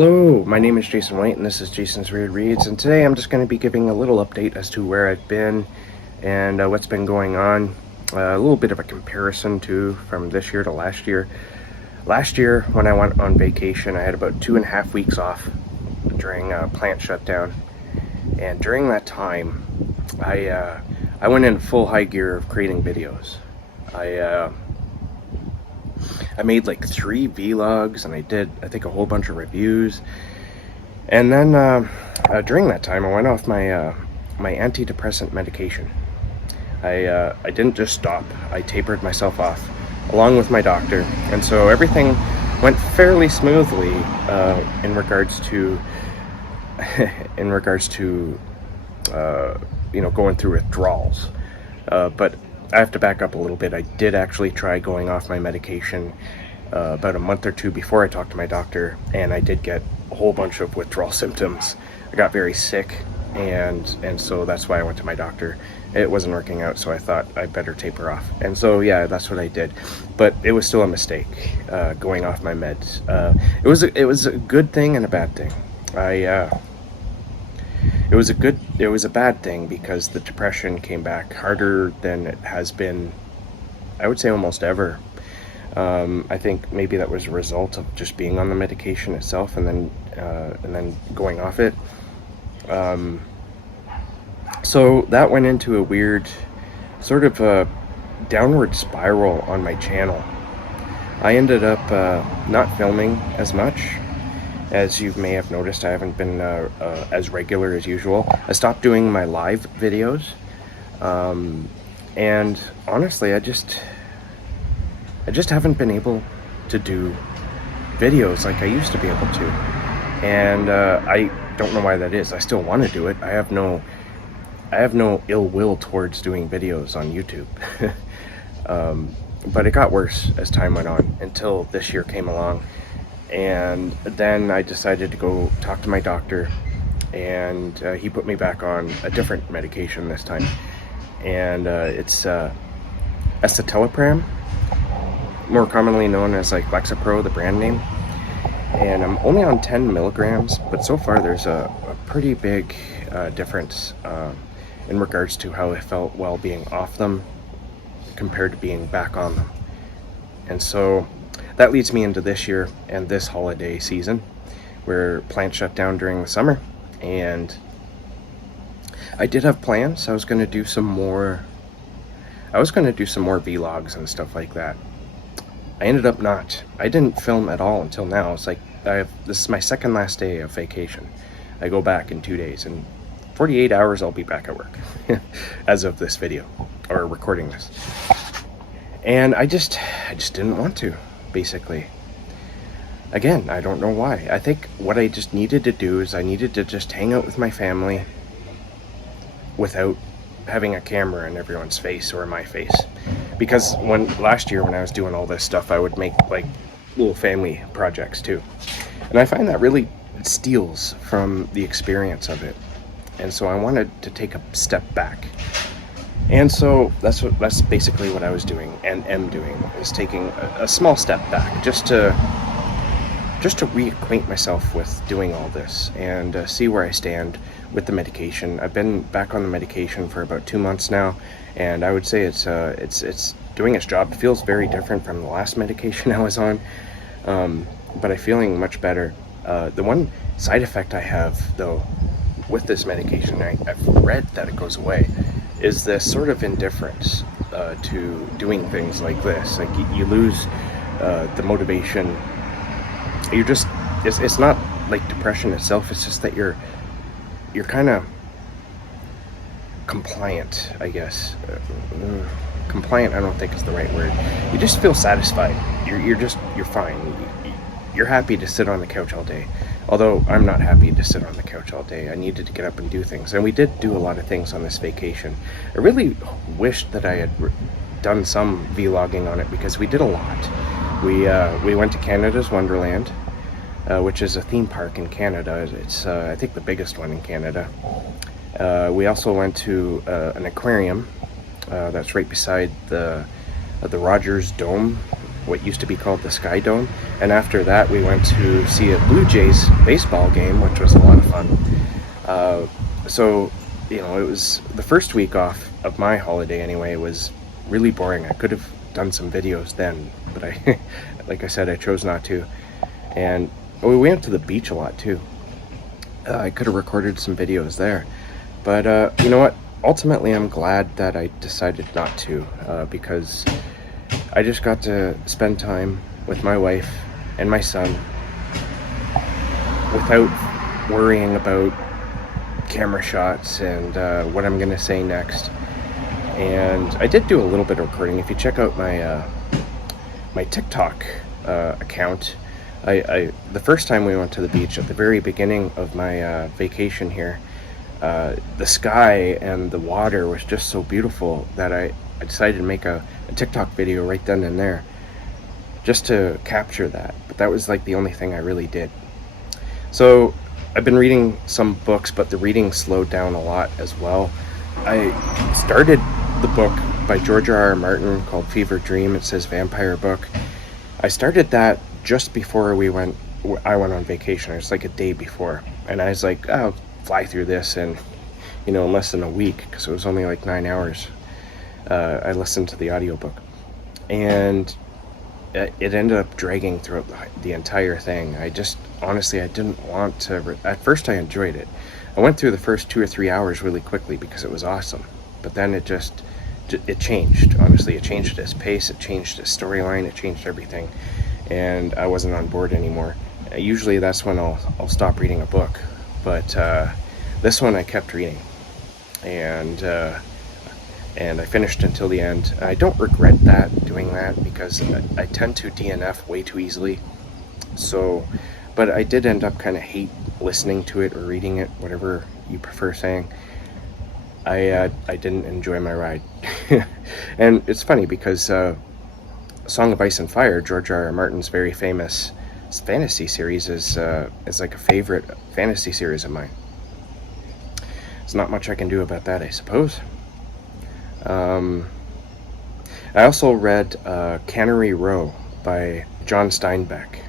Hello, my name is Jason White and this is Jason's Weird Reads, and today I'm just going to be giving a little update as to where I've been and what's been going on. A little bit of a comparison too from this year to last year. Last year when I went on vacation, I had about 2.5 weeks off during a plant shutdown, and during that time I went in full high gear of creating videos. I made like 3 vlogs, and I did, I think, a whole bunch of reviews. And then during that time, I went off my my antidepressant medication. I didn't just stop. I tapered myself off, along with my doctor, and so everything went fairly smoothly in regards to going through withdrawals. But I have to back up a little bit. I did actually try going off my medication about a month or two before I talked to my doctor, and I did get a whole bunch of withdrawal symptoms. I got very sick, and so that's why I went to my doctor. It wasn't working out, so I thought I'd better taper off. And so yeah, that's what I did. But it was still a mistake going off my meds. It was a good thing and a bad thing. It was a bad thing because the depression came back harder than it has been, I would say, almost ever. I think maybe that was a result of just being on the medication itself and then going off it. So that went into a weird sort of a downward spiral on my channel. I ended up not filming as much. As you may have noticed, I haven't been as regular as usual. I stopped doing my live videos, and honestly, I just haven't been able to do videos like I used to be able to, and I don't know why that is. I still want to do it. I have no ill will towards doing videos on YouTube. But it got worse as time went on until this year came along. And then I decided to go talk to my doctor, and he put me back on a different medication this time, and it's escitalopram, more commonly known as like Lexapro, the brand name. And I'm only on 10 milligrams, but so far there's a pretty big difference in regards to how I felt while being off them compared to being back on them. And so that leads me into this year and this holiday season, where plants shut down during the summer, and I did have plans. I was going to do some more vlogs and stuff like that. I ended up not. I didn't film at all until now. It's like this is my second last day of vacation. I go back in 2 days, and 48 hours I'll be back at work as of this video, or recording this. And I just didn't want to. Basically, again, I don't know why. I think what I just needed to do is I needed to just hang out with my family without having a camera in everyone's face or my face. Because last year when I was doing all this stuff, I would make like little family projects too, and I find that really steals from the experience of it. And so I wanted to take a step back. And so that's basically what I was doing and am doing, is taking a small step back just to reacquaint myself with doing all this and see where I stand with the medication. I've been back on the medication for about 2 months now, and I would say it's doing its job. It feels very different from the last medication I was on, but I'm feeling much better. The one side effect I have, though, with this medication, I've read that it goes away, is this sort of indifference to doing things like this. Like you lose the motivation. It's not like depression itself. It's just that you're kind of compliant, I guess. Compliant, I don't think is the right word. You just feel satisfied. You're fine. You're happy to sit on the couch all day. Although I'm not happy to sit on the couch all day. I needed to get up and do things. And we did do a lot of things on this vacation. I really wished that I had done some vlogging on it, because we did a lot. We went to Canada's Wonderland, which is a theme park in Canada. It's I think the biggest one in Canada. We also went to an aquarium that's right beside the Rogers Dome what used to be called the Sky Dome, and after that we went to see a Blue Jays baseball game, which was a lot of fun. So, you know, it was the first week off of my holiday anyway. It was really boring. I could have done some videos then, but I, like I said, I chose not to. And we went to the beach a lot too. I could have recorded some videos there, but you know what? Ultimately, I'm glad that I decided not to, because I just got to spend time with my wife and my son without worrying about camera shots and what I'm gonna say next. And I did do a little bit of recording. If you check out my my TikTok account, I the first time we went to the beach at the very beginning of my vacation here, the sky and the water was just so beautiful that I decided to make a TikTok video right then and there, just to capture that. But that was like the only thing I really did. So I've been reading some books, but the reading slowed down a lot as well. I started the book by George R.R. Martin called Fever Dream. It says vampire book. I started that just before I went on vacation. It was like a day before, and I was like, I'll fly through this in, you know, in less than a week, because it was only like 9 hours. I listened to the audiobook, and it ended up dragging throughout the entire thing. I just, honestly, I didn't want to, at first I enjoyed it. I went through the first 2 or 3 hours really quickly because it was awesome, but then it changed. Honestly, it changed its pace, it changed its storyline, it changed everything, and I wasn't on board anymore. Usually that's when I'll stop reading a book, but this one I kept reading, and I finished until the end. I don't regret doing that, because I tend to DNF way too easily. So, but I did end up kind of hate listening to it or reading it, whatever you prefer saying. I didn't enjoy my ride. And it's funny because Song of Ice and Fire, George R.R. Martin's very famous fantasy series, is like a favorite fantasy series of mine. There's not much I can do about that, I suppose. I also read Cannery Row by John Steinbeck.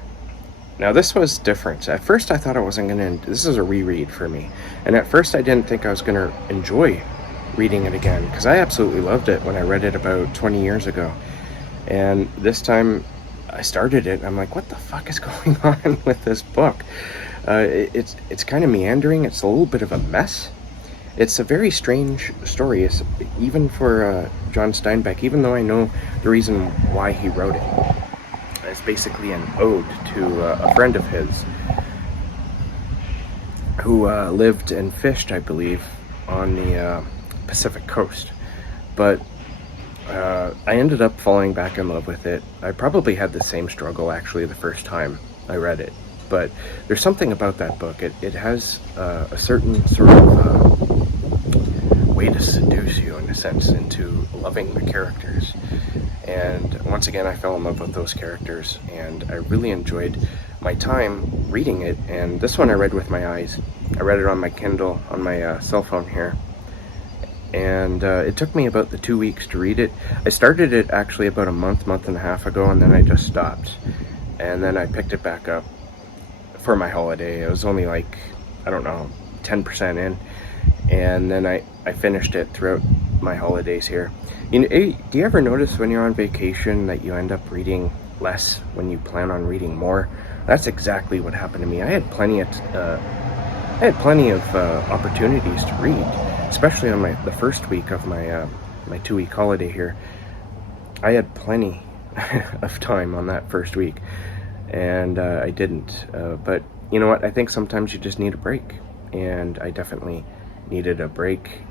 Now this was different. At first I thought I wasn't gonna, this is a reread for me, and at first I didn't think I was gonna enjoy reading it again, because I absolutely loved it when I read it about 20 years ago. And this time I started it and I'm like, what the fuck is going on with this book? It's kind of meandering. It's a little bit of a mess. It's a very strange story, even for John Steinbeck, even though I know the reason why he wrote it. It's basically an ode to a friend of his who lived and fished, I believe, on the Pacific coast. But I ended up falling back in love with it. I probably had the same struggle, actually, the first time I read it. But there's something about that book. It has a certain sort of way to seduce you, in a sense, into loving the characters. And once again, I fell in love with those characters, and I really enjoyed my time reading it. And this one I read with my eyes. I read it on my Kindle, on my cell phone here. And it took me about the 2 weeks to read it. I started it actually about a month and a half ago, and then I just stopped. And then I picked it back up for my holiday. It was only like, I don't know, 10% in. And then I finished it throughout my holidays here. You know, do you ever notice when you're on vacation that you end up reading less when you plan on reading more? That's exactly what happened to me. I had plenty of opportunities to read, especially on the first week of my 2-week holiday here. I had plenty of time on that first week, and I didn't. But you know what? I think sometimes you just need a break, and I definitely needed a break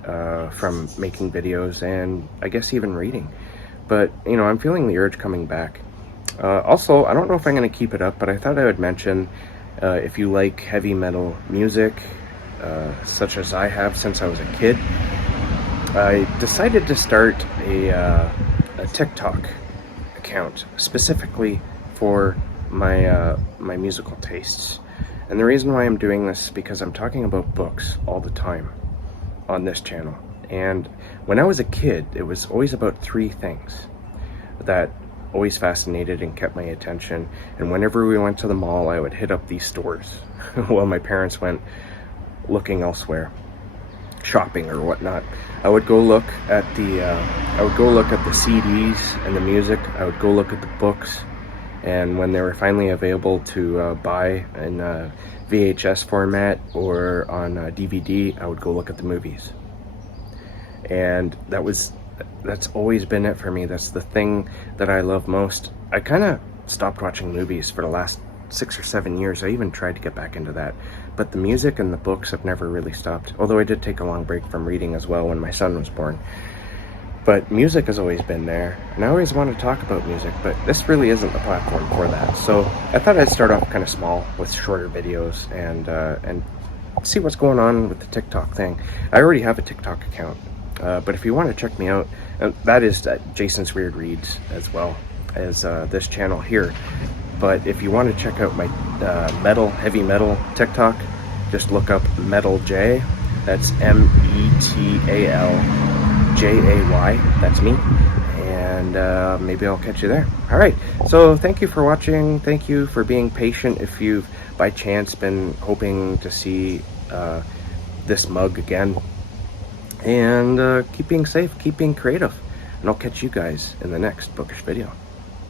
from making videos and I guess even reading. But you know, I'm feeling the urge coming back. Also, I don't know if I'm going to keep it up, but I thought I would mention, if you like heavy metal music, such as I have since I was a kid, I decided to start a TikTok account specifically for my my musical tastes. And the reason why I'm doing this is because I'm talking about books all the time on this channel. And when I was a kid, it was always about 3 things that always fascinated and kept my attention. And whenever we went to the mall, I would hit up these stores while my parents went looking elsewhere, shopping or whatnot. I would go look at the CDs and the music. I would go look at the books, and when they were finally available to buy in VHS format or on DVD, I would go look at the movies. And that's always been it for me. That's the thing that I love most. I kind of stopped watching movies for the last 6 or 7 years. I even tried to get back into that, but the music and the books have never really stopped, although I did take a long break from reading as well when my son was born. But music has always been there, and I always want to talk about music, but this really isn't the platform for that. So I thought I'd start off kind of small with shorter videos and see what's going on with the TikTok thing. I already have a TikTok account, but if you want to check me out, that is Jason's Weird Reads, as well as this channel here. But if you want to check out my heavy metal TikTok, just look up Metal J. That's METALJAY. That's me. And maybe I'll catch you there. All right. So thank you for watching. Thank you for being patient. If you've by chance been hoping to see this mug again. And keep being safe, keep being creative. And I'll catch you guys in the next bookish video.